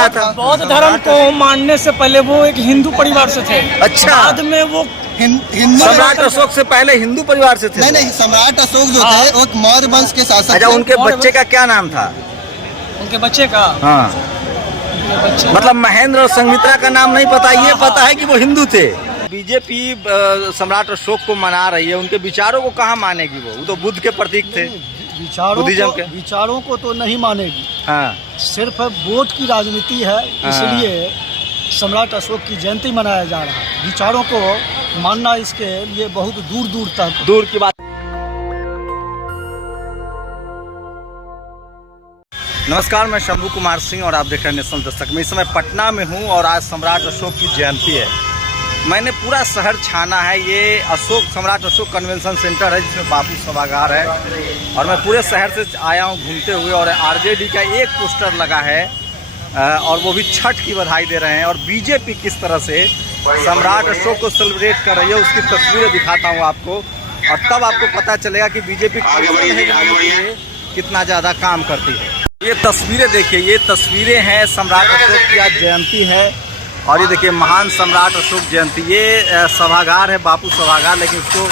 आया था? बौद्ध धर्म को मानने से पहले वो एक हिंदू परिवार से थे। अच्छा। बाद में वो हिंदू सम्राट अशोक से पहले हिंदू परिवार से थे? नहीं, सम्राट अशोक जो थे वो मौर्य वंश के शासक अच्छा, थे। उनके बच्चे का क्या नाम था? उनके बच्चे का हाँ, मतलब महेंद्र और संघमित्रा का नाम नहीं पता, ये पता है कि वो हिंदू थे। बीजेपी सम्राट अशोक को मना रही है, उनके विचारों को कहाँ मानेगी? वो तो बुद्ध के प्रतीक थे, विचारों को तो नहीं मानेगी। हाँ। सिर्फ वोट की राजनीति है, इसलिए सम्राट अशोक की जयंती मनाया जा रहा है। विचारों को मानना इसके लिए बहुत दूर दूर तक दूर की बात। नमस्कार, मैं शंभू कुमार सिंह और आप देख रहे हैं नेशनल दस्तक। मैं इस समय पटना में हूँ और आज सम्राट अशोक की जयंती है। मैंने पूरा शहर छाना है। ये सम्राट अशोक कन्वेंशन सेंटर है जिसमें बापू सभागार है, और मैं पूरे शहर से आया हूँ घूमते हुए। और आरजेडी का एक पोस्टर लगा है और वो भी छठ की बधाई दे रहे हैं। और बीजेपी किस तरह से सम्राट अशोक को सेलिब्रेट कर रही है उसकी तस्वीरें दिखाता हूँ आपको, और तब आपको पता चलेगा कि बीजेपी कितना ज़्यादा काम करती है। ये तस्वीरें देखिए, ये तस्वीरें हैं सम्राट अशोक की आज जयंती है। और ये देखिए महान सम्राट अशोक जयंती। ये सभागार है बापू सभागार, लेकिन इसको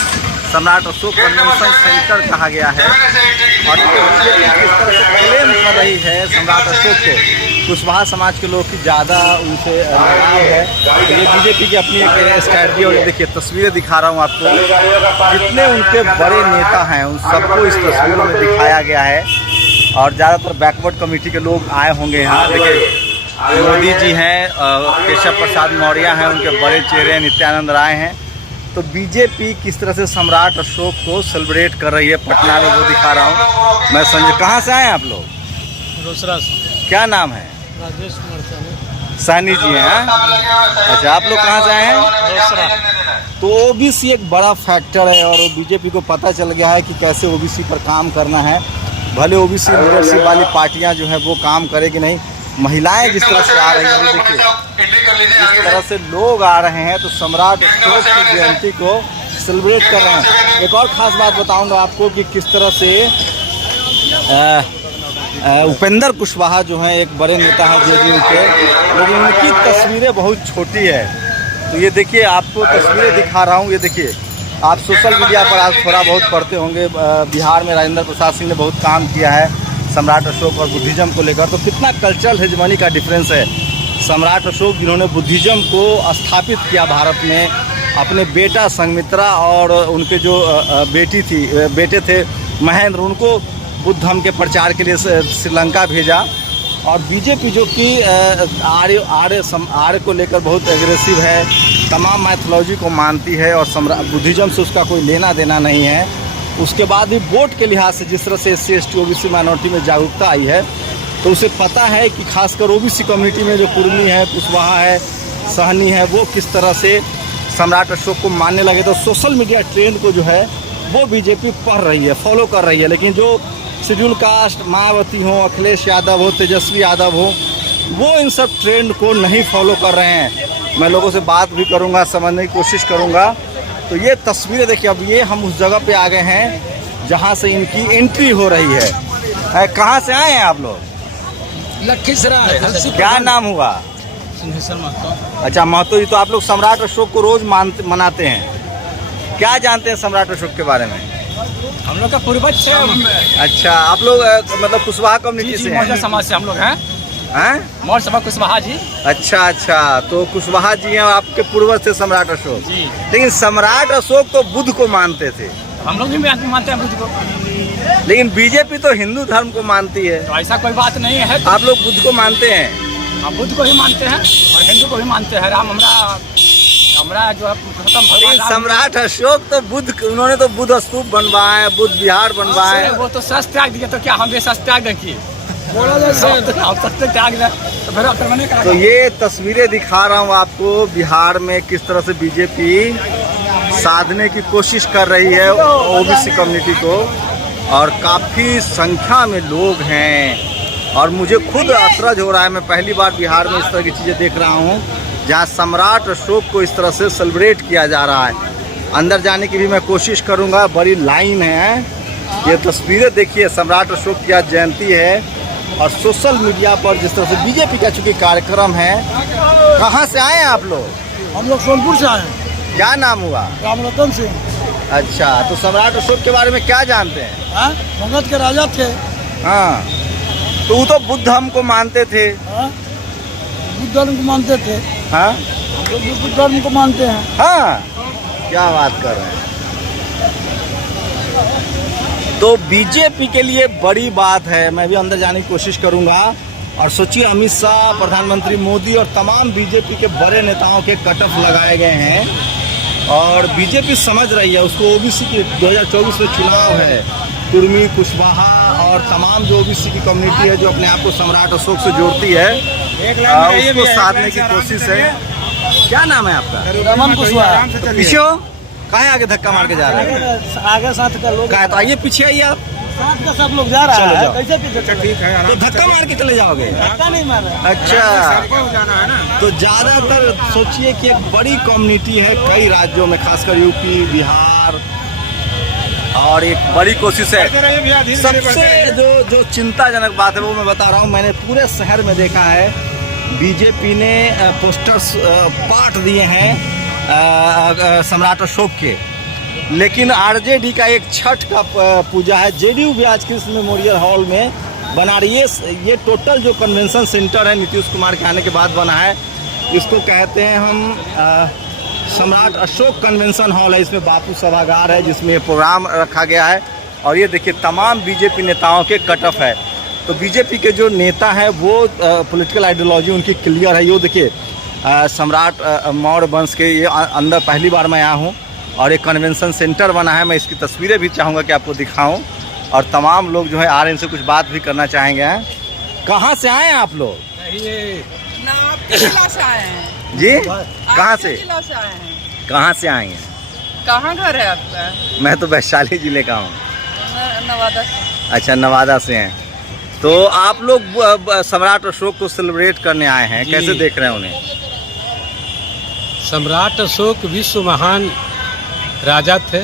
सम्राट अशोक कन्वेंशन सेंटर कहा गया है। और बीजेपी किस तरह से क्लेम कर रही है सम्राट अशोक को, कुशवाहा समाज के लोग की ज़्यादा उनसे लगाव है। तो ये बीजेपी की अपनी एक स्ट्रैटेजी। और देखिए तस्वीरें दिखा रहा हूँ आपको, जितने उनके बड़े नेता हैं उन सबको इस तस्वीरों में दिखाया गया है। और ज़्यादातर बैकवर्ड कमेटी के लोग आए होंगे यहाँ। देखिए मोदी जी हैं, केशव प्रसाद मौर्य हैं, उनके बड़े चेहरे नित्यानंद राय हैं। तो बीजेपी किस तरह से सम्राट अशोक को सेलिब्रेट कर रही है पटना में, वो दिखा रहा हूँ मैं। संजय, कहाँ से आए हैं आप लोग? रोसड़ा से। क्या नाम है? राजेश कुमार सानी जी हैं। अच्छा, आप लोग कहाँ से आए हैं? रोसड़ा। तो ओबीसी एक बड़ा फैक्टर है, और बीजेपी को पता चल गया है कि कैसे ओबीसी पर काम करना है। भले ओबीसी लीडरशिप वाली पार्टियां जो है वो काम करेगी नहीं, महिलाएं जिस तरह से आ रही हैं, देखिए जिस तरह से लोग आ रहे हैं, तो सम्राट अशोक की जयंती को सेलिब्रेट कर रहे हैं। एक और ख़ास बात बताऊंगा आपको कि किस तरह से उपेंद्र कुशवाहा जो हैं एक बड़े नेता हैं जेडीयू के, लेकिन उनकी तस्वीरें बहुत छोटी है। तो ये देखिए, आपको तस्वीरें दिखा रहा हूँ। ये देखिए, आप सोशल मीडिया पर आज थोड़ा बहुत पढ़ते होंगे। बिहार में राजेंद्र प्रसाद सिंह ने बहुत काम किया है सम्राट अशोक और बुद्धिज़्म को लेकर। तो कितना कल्चरल हेजमनी का डिफरेंस है। सम्राट अशोक जिन्होंने बुद्धिज़्म को स्थापित किया भारत में, अपने बेटा संघमित्रा और उनके जो बेटे थे महेंद्र, उनको बुद्ध धर्म के प्रचार के लिए श्रीलंका भेजा। और बीजेपी जो कि आर्य को लेकर बहुत एग्रेसिव है, तमाम मैथोलॉजी को मानती है, और बुद्धिज़्म से उसका कोई लेना देना नहीं है। उसके बाद भी वोट के लिहाज से जिस तरह से SC ST OBC माइनॉरिटी में जागरूकता आई है, तो उसे पता है कि खासकर OBC कम्युनिटी में जो कुर्मी है, कुशवाहा है, सहनी है, वो किस तरह से सम्राट अशोक को मानने लगे। तो सोशल मीडिया ट्रेंड को जो है वो बीजेपी पढ़ रही है, फॉलो कर रही है। लेकिन जो शेड्यूल कास्ट मायावती हो, अखिलेश यादव हो, तेजस्वी यादव हो, वो इन सब ट्रेंड को नहीं फॉलो कर रहे हैं। मैं लोगों से बात भी करूँगा, समझने की कोशिश करूँगा। तो ये तस्वीरें देखिए, अब ये हम उस जगह पे आ गए हैं जहाँ से इनकी एंट्री हो रही है। कहाँ से आए हैं आप लोग? लखीसराय। क्या नाम हुआ? सिंहेश्वर महतो। अच्छा, महतो जी। तो आप लोग सम्राट अशोक को रोज मनाते हैं, क्या जानते हैं सम्राट अशोक के बारे में? हम लोग का पूर्वज से। अच्छा, आप लोग मतलब कुशवाहा कम्युनिटी से हैं? समाज से हम लोग हैं। मौर्य सभा कुशवाहा जी। अच्छा, तो कुशवाहा जी हैं आपके पूर्वज से सम्राट अशोक जी। लेकिन सम्राट अशोक तो बुद्ध को मानते थे। हम लोग भी मानते हैं बुद्ध को, लेकिन बीजेपी तो हिंदू धर्म को मानती है। तो ऐसा कोई बात नहीं है। आप लोग बुद्ध को मानते हैं? हम बुद्ध को भी मानते हैं और हिंदू को भी मानते हैं। राम हमारा जो है भगवान। सम्राट अशोक तो बुद्ध, उन्होंने तो बुद्ध स्तूप बनवाए, बुद्ध विहार बनवाए। वो तो सस त्याग दिया, तो क्या हम भी सस त्याग किए? तो ये तस्वीरें दिखा रहा हूँ आपको बिहार में किस तरह से बीजेपी साधने की कोशिश कर रही है ओबीसी कम्युनिटी को, और काफ़ी संख्या में लोग हैं। और मुझे खुद अचरज हो रहा है, मैं पहली बार बिहार में इस तरह की चीज़ें देख रहा हूँ जहाँ सम्राट अशोक को इस तरह से सेलिब्रेट किया जा रहा है। अंदर जाने की भी मैं कोशिश करूँगा, बड़ी लाइन है। ये तस्वीरें देखिए, सम्राट अशोक की आज जयंती है और सोशल मीडिया पर जिस तरह से बीजेपी का चूंकि कार्यक्रम है। कहाँ से आए हैं आप लोग? हम लोग सोनपुर से आए हैं। क्या नाम हुआ? रामरतन सिंह। अच्छा, तो सम्राट अशोक के बारे में क्या जानते हैं? मगध के राजा थे। हाँ, तो वो तो बुद्ध हमको मानते थे। बुद्ध धर्म को मानते थे। हाँ, हम लोग बुद्ध धर्म को मानते हैं। हाँ, क्या बात कर रहे हैं। तो बीजेपी के लिए बड़ी बात है। मैं भी अंदर जाने की कोशिश करूंगा। और सोचिए, अमित शाह, प्रधानमंत्री मोदी और तमाम बीजेपी के बड़े नेताओं के कट ऑफ लगाए गए हैं। और बीजेपी समझ रही है, उसको ओबीसी की 2024 में चुनाव है, कुर्मी, कुशवाहा और तमाम जो ओबीसी की कम्युनिटी है जो अपने आप को सम्राट अशोक से जोड़ती है, उसको साधने की कोशिश है। क्या नाम है आपका? रमन कुशवाहा। पीछे हो, कहाँ आगे धक्का मार के जा रहे हैं? आगे साथ का लोग, कहाँ है? तो आइए पीछे आइए आप। साथ का सब लोग जा रहा चलो है। जाओ। कैसे पीछे? ठीक है, तो धक्का मार के चले जाओगे? धक्का नहीं मार रहा। अच्छा, तो ज़्यादातर सोचिए कि एक बड़ी कम्युनिटी है कई राज्यों में, खासकर यूपी, बिहार, और एक बड़ी कोशिश है। सबसे जो चिंताजनक बात है वो मैं बता रहा हूँ। मैंने पूरे शहर में देखा है, बीजेपी ने पोस्टर्स पाट दिए हैं सम्राट अशोक के, लेकिन आरजेडी का एक छठ का पूजा है। जेडीयू भी आज कृष्ण मेमोरियल हॉल में बना रही है। ये टोटल जो कन्वेंशन सेंटर है नीतीश कुमार के आने के बाद बना है, इसको कहते हैं हम सम्राट अशोक कन्वेंशन हॉल है। इसमें बापू सभागार है जिसमें ये प्रोग्राम रखा गया है। और ये देखिए, तमाम बीजेपी नेताओं के कट ऑफ है। तो बीजेपी के जो नेता हैं वो पॉलिटिकल आइडियोलॉजी उनकी क्लियर है। ये देखिए, सम्राट मौर्य वंश के ये अंदर पहली बार मैं आया हूँ और एक कन्वेंशन सेंटर बना है। मैं इसकी तस्वीरें भी चाहूँगा कि आपको दिखाऊँ, और तमाम लोग जो है आ रहे हैं, इनसे कुछ बात भी करना चाहेंगे। कहाँ से आए हैं आप लोग? जिला से आए हैं जी, कहाँ से? जिला से आए हैं। कहाँ से आए हैं? कहाँ घर है आपका? मैं तो वैशाली जिले का हूँ। नवादा से। अच्छा, नवादा से हैं। तो आप लोग सम्राट अशोक को सेलिब्रेट करने आए हैं, कैसे देख रहे हैं उन्हें? सम्राट अशोक विश्व महान राजा थे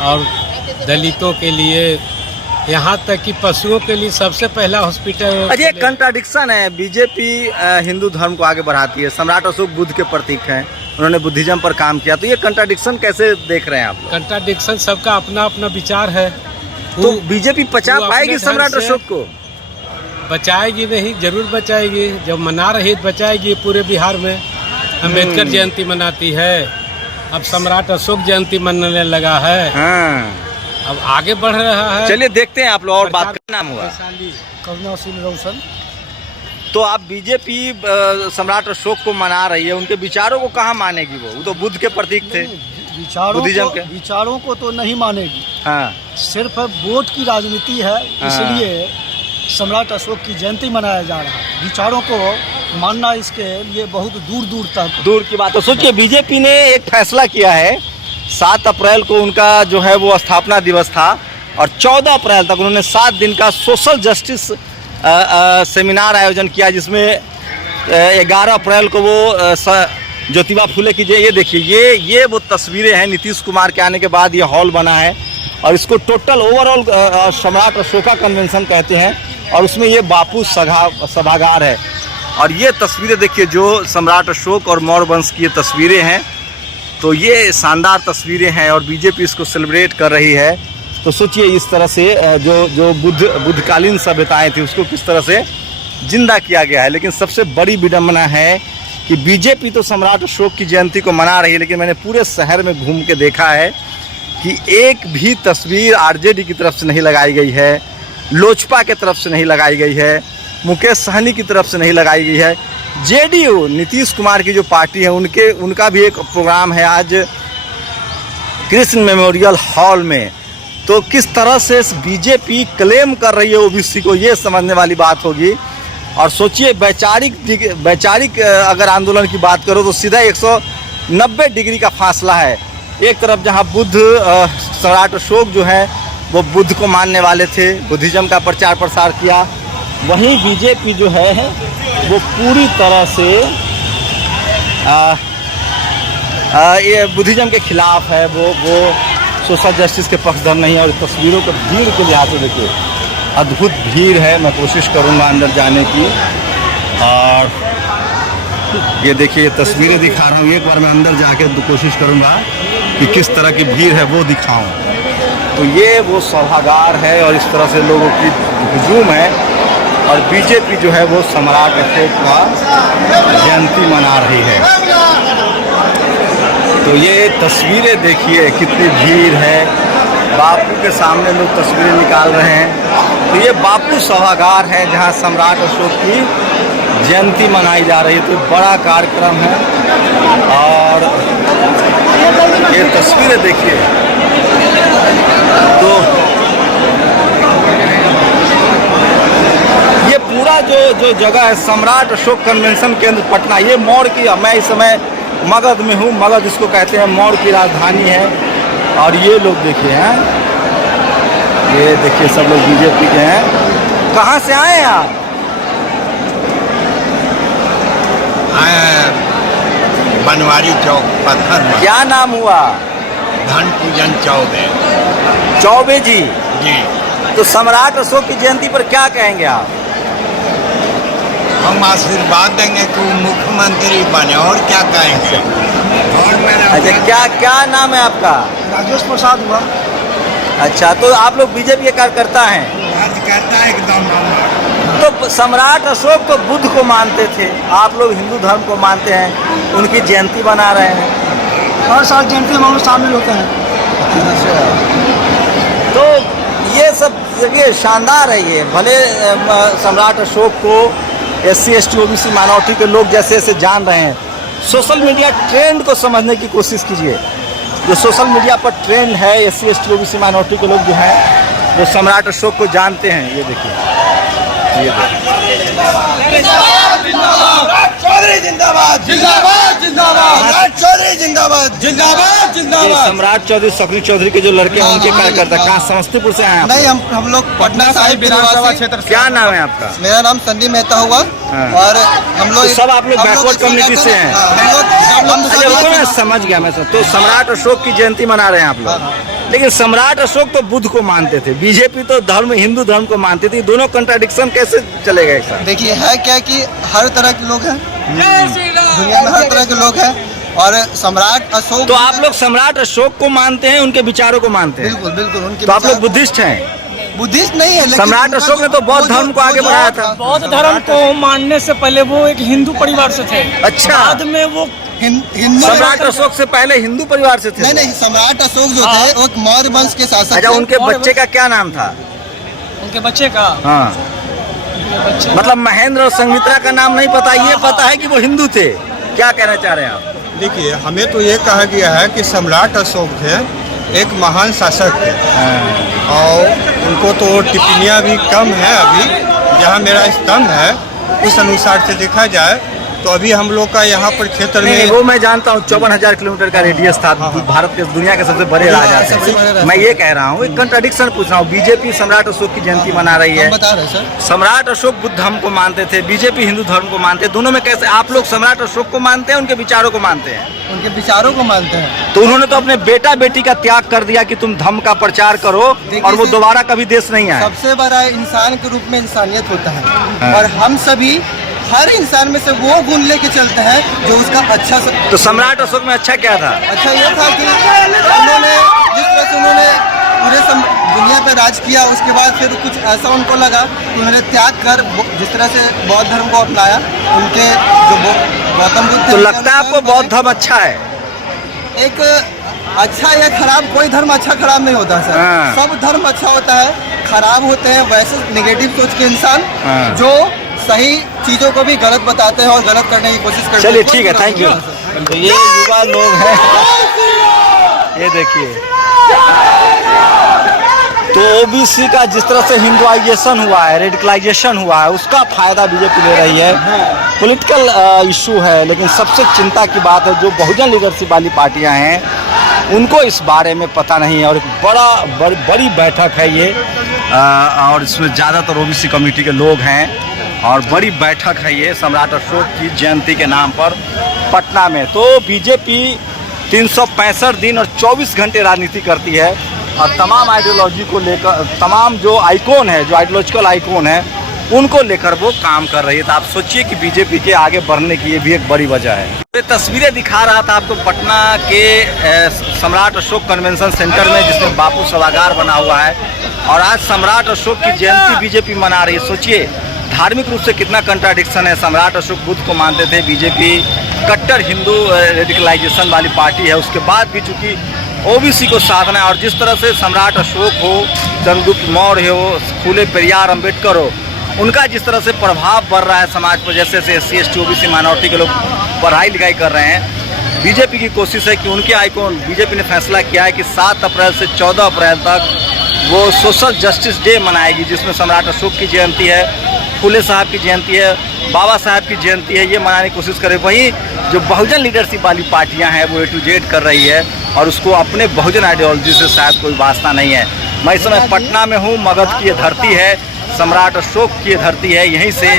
और दलितों के लिए, यहाँ तक कि पशुओं के लिए सबसे पहला हॉस्पिटल। अजय, एक कंट्राडिक्शन है। बीजेपी हिंदू धर्म को आगे बढ़ाती है, सम्राट अशोक बुद्ध के प्रतीक हैं, उन्होंने बुद्धिज्म पर काम किया। तो ये कंट्राडिक्शन कैसे देख रहे हैं आप लोग? कंट्राडिक्शन, सबका अपना अपना विचार है। तो बीजेपी बचा पाएगी सम्राट अशोक को? बचाएगी नहीं, जरूर बचाएगी। जब मना रही है बचाएगी। पूरे बिहार में अम्बेडकर जयंती मनाती है, अब सम्राट अशोक जयंती मनने लगा है। हाँ, अब आगे बढ़ रहा है। चलिए देखते हैं आप लोग और बात का नाम हुआ करुणा सिंह रोशन। तो आप बीजेपी सम्राट अशोक को मना रही है, उनके विचारों को कहाँ मानेगी? वो तो बुद्ध के प्रतीक थे, विचारों को तो नहीं मानेगी। हाँ, सिर्फ वोट की राजनीति है, इसलिए सम्राट अशोक की जयंती मनाया जा रहा है। विचारों को मानना इसके लिए बहुत दूर की बात। तो सोचिए, बीजेपी ने एक फैसला किया है। 7 अप्रैल को उनका जो है वो स्थापना दिवस था, और 14 अप्रैल तक उन्होंने 7 दिन का सोशल जस्टिस सेमिनार आयोजन किया, जिसमें 11 अप्रैल को वो ज्योतिबा फुले की, ये देखिए, ये वो तस्वीरें हैं। नीतीश कुमार के आने के बाद ये हॉल बना है, और इसको टोटल ओवरऑल सम्राट अशोका कन्वेंशन कहते हैं। और उसमें ये बापू सभागार है। और ये तस्वीरें देखिए, जो सम्राट अशोक और मौर्य वंश की ये तस्वीरें हैं। तो ये शानदार तस्वीरें हैं, और बीजेपी इसको सेलिब्रेट कर रही है। तो सोचिए, इस तरह से जो बुद्धकालीन सभ्यताएं थी उसको किस तरह से जिंदा किया गया है। लेकिन सबसे बड़ी विडंबना है कि बीजेपी तो सम्राट अशोक की जयंती को मना रही है, लेकिन मैंने पूरे शहर में घूम के देखा है कि एक भी तस्वीर आरजेडी की तरफ से नहीं लगाई गई है, लोजपा की तरफ से नहीं लगाई गई है, मुकेश सहनी की तरफ से नहीं लगाई गई है। जेडीयू, नीतीश कुमार की जो पार्टी है, उनका भी एक प्रोग्राम है आज कृष्ण मेमोरियल हॉल में। तो किस तरह से बीजेपी क्लेम कर रही है ओबीसी को, ये समझने वाली बात होगी। और सोचिए, वैचारिक अगर आंदोलन की बात करो तो सीधा 190 डिग्री का फासला है। एक तरफ जहां बुद्ध सम्राट अशोक जो है वो बुद्ध को मानने वाले थे, बुद्धिज्म का प्रचार प्रसार किया, वहीं बीजेपी जो है वो पूरी तरह से ये बुद्धिज्म के खिलाफ है। वो सोशल जस्टिस के पक्षधर नहीं है। और तस्वीरों के भीड़ के लिहाज से देखिए, अद्भुत भीड़ है। मैं कोशिश करूंगा अंदर जाने की। और ये देखिए तस्वीरें दिखा रहा हूँ, एक बार मैं अंदर जाके कोशिश करूंगा कि किस तरह की भीड़ है वो दिखाऊं। तो ये वो सभागार है और इस तरह से लोगों की हुजूम है। और बीजेपी जो है वो सम्राट अशोक का जयंती मना रही है। तो ये तस्वीरें देखिए कितनी भीड़ है। बापू के सामने लोग तस्वीरें निकाल रहे हैं। तो ये बापू सभागार है जहां सम्राट अशोक की जयंती मनाई जा रही है। तो बड़ा कार्यक्रम है और ये तस्वीरें देखिए। तो ये पूरा जो जगह है सम्राट अशोक कन्वेंशन केंद्र पटना, ये मौड़ की, मैं इस समय मगध में हूँ। मगध इसको कहते हैं, मौड़ की राजधानी है। और ये लोग देखिए हैं, ये देखिए सब लोग बीजेपी के हैं। कहाँ से आए हैं आप? बनवारी चौक पत्थर। क्या नाम हुआ? धन पूजन चौबे। चौबे जी। जी। तो सम्राट अशोक की जयंती पर क्या कहेंगे आप? हम आशीर्वाद देंगे कि वो मुख्यमंत्री बने, और क्या कहेंगे। और मेरा अच्छा, क्या नाम है आपका? राजेश प्रसाद हुआ। अच्छा, तो आप लोग बीजेपी के कार्यकर्ता हैं? करता है एकदम। तो सम्राट अशोक तो बुद्ध को मानते थे, आप लोग हिंदू धर्म को मानते हैं, उनकी जयंती बना रहे हैं। हर साल जयंती में हम लोग शामिल होते हैं। तो ये सब देखिए शानदार है। ये भले सम्राट अशोक को SC ST OBC माइनॉरिटी के लोग जैसे जैसे जान रहे हैं। सोशल मीडिया ट्रेंड को समझने की कोशिश कीजिए। जो सोशल मीडिया पर ट्रेंड है, SC ST OBC माइनॉरिटी के लोग जो हैं, जो सम्राट अशोक को जानते हैं, ये देखिए, ये चौधरी जिंदाबाद जिंदाबाद जिंदाबाद चौधरी जिंदाबाद जिंदाबाद जिंदाबाद। सम्राट चौधरी, सकरी चौधरी के जो लड़के हैं उनके कार्यकर्ता। कहाँ, समस्तीपुर से आए? नहीं, हम लोग पटना साहिब विधानसभा क्षेत्र से। क्या नाम है आपका? मेरा नाम संदीप मेहता हुआ। और हम लोग तो सब आप लोग बैकवर्ड कम्युनिटी से हैं? अच्छा, रुको, मैं समझ गया। मैं तो सम्राट अशोक की जयंती मना रहे हैं आप लोग। लेकिन सम्राट अशोक तो बुद्ध को मानते थे, बीजेपी तो धर्म, हिंदू धर्म को मानती थी। दोनों कंट्राडिक्शन कैसे चलेगा एक साथ? देखिए, है क्या कि हर तरह के लोग हैं दुनिया में, हर तरह के लोग हैं। और सम्राट अशोक, तो आप लोग सम्राट अशोक को मानते हैं, उनके विचारों को मानते हैं? बिल्कुल बिल्कुल। उनके तो आप लोग बुद्धिस्ट हैं? बुद्धिस्ट नहीं है, लेकिन सम्राट अशोक ने तो बौद्ध धर्म को आगे बढ़ाया था। बौद्ध धर्म को मानने से पहले वो एक हिंदू परिवार से थे। अच्छा। बाद में वो हिंदू। सम्राट अशोक से पहले हिंदू परिवार से थे? नहीं, सम्राट अशोक जो थे वो एक मौर्य वंश के शासक अच्छा, थे। उनके बच्चे का क्या नाम था? उनके बच्चे का, हाँ, मतलब महेंद्र और संगमित्रा का नाम नहीं पता, ये पता है कि वो हिंदू थे। क्या कहना चाह रहे हैं आप? देखिए, हमें तो ये कहा गया है कि सम्राट अशोक थे, एक महान शासक थे। और उनको तो टिप्पणियाँ भी कम है। अभी जहाँ मेरा स्तंभ है उस अनुसार से देखा जाए तो अभी हम लोग का यहाँ पर क्षेत्र में, वो मैं जानता हूँ, 54,000 किलोमीटर का रेडियस था। भारत के, दुनिया के सबसे बड़े राजा थे। मैं ये कह रहा हूँ, एक कंट्राडिक्शन पूछ रहा हूँ। बीजेपी सम्राट अशोक की जयंती मना रही है, बता रहे सर। सम्राट अशोक बुद्ध धर्म को मानते थे, बीजेपी हिंदू धर्म को मानते हैं। दोनों में कैसे आप लोग सम्राट अशोक को मानते हैं, उनके विचारों को मानते हैं? उनके विचारों को मानते हैं। तो उन्होंने तो अपने बेटा बेटी का त्याग कर दिया कि तुम धर्म का प्रचार करो, और वो दोबारा कभी देश नहीं आए। सबसे बड़ा इंसान के रूप में इंसानियत होता है। और हम सभी, हर इंसान में से वो गुण लेके चलते हैं जो उसका अच्छा तो सम्राट अशोक में अच्छा क्या था? अच्छा ये था कि उन्होंने जिस तरह से उन्होंने पूरे दुनिया पे राज किया, उसके बाद फिर कुछ ऐसा उनको लगा कि उन्होंने त्याग कर जिस तरह से बौद्ध धर्म को अपनाया। उनके जो गौतम बुद्ध, तो लगता है आपको बौद्ध धर्म अच्छा है? एक अच्छा या खराब, कोई धर्म अच्छा खराब नहीं होता सर। सब धर्म अच्छा होता है, खराब होते हैं वैसे निगेटिव सोच के इंसान जो सही चीजों को भी गलत बताते हैं और गलत करने की कोशिश करते हैं। चलिए ठीक है, थैंक यू। तो ये युवा लोग हैं, ये देखिए। तो OBC का जिस तरह से हिंदुआइजेशन हुआ है, रेडिकलाइजेशन हुआ है, उसका फायदा बीजेपी ले रही है। पॉलिटिकल इशू है, लेकिन सबसे चिंता की बात है जो बहुजन लीडरशिप वाली पार्टियां हैं उनको इस बारे में पता नहीं है। और एक बड़ी बैठक है ये, और इसमें ज़्यादातर OBC कम्युनिटी के लोग हैं। और बड़ी बैठक है ये सम्राट अशोक की जयंती के नाम पर पटना में। तो बीजेपी 365 दिन और 24 घंटे राजनीति करती है। और तमाम आइडियोलॉजी को लेकर, तमाम जो आइकॉन है, जो आइडियोलॉजिकल आइकॉन है, उनको लेकर वो काम कर रही है। तो आप सोचिए कि बीजेपी के आगे बढ़ने की ये भी एक बड़ी वजह है। ये तस्वीरें दिखा रहा था आपको पटना के सम्राट अशोक कन्वेंशन सेंटर में, जिसमें बापू सभागार बना हुआ है, और आज सम्राट अशोक की जयंती बीजेपी मना रही है। सोचिए धार्मिक रूप से कितना कंट्राडिक्शन है। सम्राट अशोक बुद्ध को मानते थे, बीजेपी कट्टर हिंदू रेडिकलाइजेशन वाली पार्टी है, उसके बाद भी चूँकि ओबीसी को साधना है, और जिस तरह से सम्राट अशोक हो, चंद्रगुप्त मौर्य हो, फूले पेरियार, अम्बेडकर हो, उनका जिस तरह से प्रभाव बढ़ रहा है समाज पर, जैसे SC ST OBC माइनॉरिटी के लोग पढ़ाई लिखाई कर रहे हैं, बीजेपी की कोशिश है कि उनके आइकॉन, बीजेपी ने फैसला किया है कि 7 अप्रैल से 14 अप्रैल तक वो सोशल जस्टिस डे मनाएगी, जिसमें सम्राट अशोक की जयंती है, फूले साहब की जयंती है, बाबा साहब की जयंती है, ये मनाने की कोशिश करे। वहीं जो बहुजन लीडरशिप वाली पार्टियां हैं वो A to Z कर रही है, और उसको अपने बहुजन आइडियोलॉजी से शायद कोई वास्ता नहीं है। मैं इस समय पटना में हूँ, मगध की ये धरती है, सम्राट अशोक की धरती है, यहीं से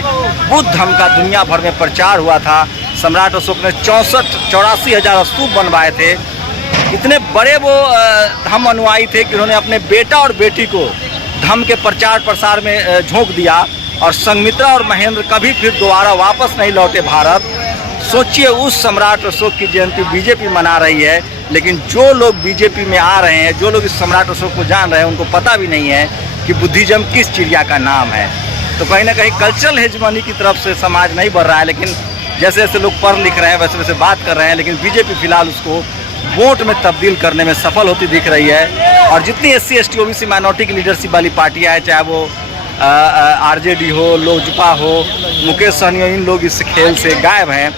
बुद्ध धर्म का दुनिया भर में प्रचार हुआ था। सम्राट अशोक ने 84 हज़ार स्तूप बनवाए थे। इतने बड़े वो धर्म अनुयायी थे कि उन्होंने अपने बेटा और बेटी को धर्म के प्रचार प्रसार में झोंक दिया, और संघमित्रा और महेंद्र कभी फिर दोबारा वापस नहीं लौटे भारत। सोचिए उस सम्राट अशोक की जयंती बीजेपी मना रही है, लेकिन जो लोग बीजेपी में आ रहे हैं, जो लोग इस सम्राट अशोक को जान रहे हैं, उनको पता भी नहीं है कि बुद्धिज्म किस चिड़िया का नाम है। तो कहीं ना कहीं कल्चरल हेजमनी की तरफ से समाज नहीं बढ़ रहा है, लेकिन जैसे जैसे लोग पढ़ लिख रहे हैं वैसे वैसे बात कर रहे हैं, लेकिन बीजेपी फिलहाल उसको वोट में तब्दील करने में सफल होती दिख रही है। और जितनी SC ST OBC माइनॉरिटी की लीडरशिप वाली पार्टियाँ हैं, चाहे वो RJD हो, लोजपा हो, मुकेश सहनी हो, इन लोग इस खेल से गायब हैं।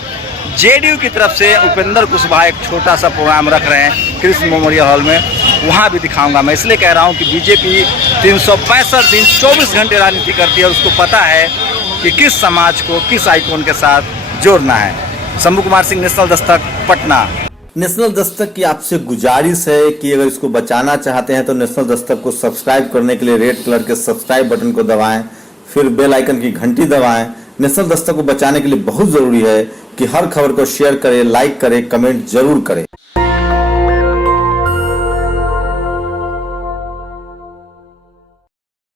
JDU की तरफ से उपेंद्र कुशवाहा एक छोटा सा प्रोग्राम रख रहे हैं कृष्ण मेमोरियल हॉल में, वहाँ भी दिखाऊंगा। मैं इसलिए कह रहा हूँ कि बीजेपी 365 दिन 24 घंटे राजनीति करती है, और उसको पता है कि किस समाज को किस आइकॉन के साथ जोड़ना है। शंभू कुमार सिंह, नेशनल दस्तक, पटना। नेशनल दस्तक की आपसे गुजारिश है कि अगर इसको बचाना चाहते हैं तो नेशनल दस्तक को सब्सक्राइब करने के लिए रेड कलर के सब्सक्राइब बटन को दबाएं, फिर बेल आइकन की घंटी दबाएं। नेशनल दस्तक को बचाने के लिए बहुत जरूरी है कि हर खबर को शेयर करें, लाइक करें, कमेंट जरूर करें।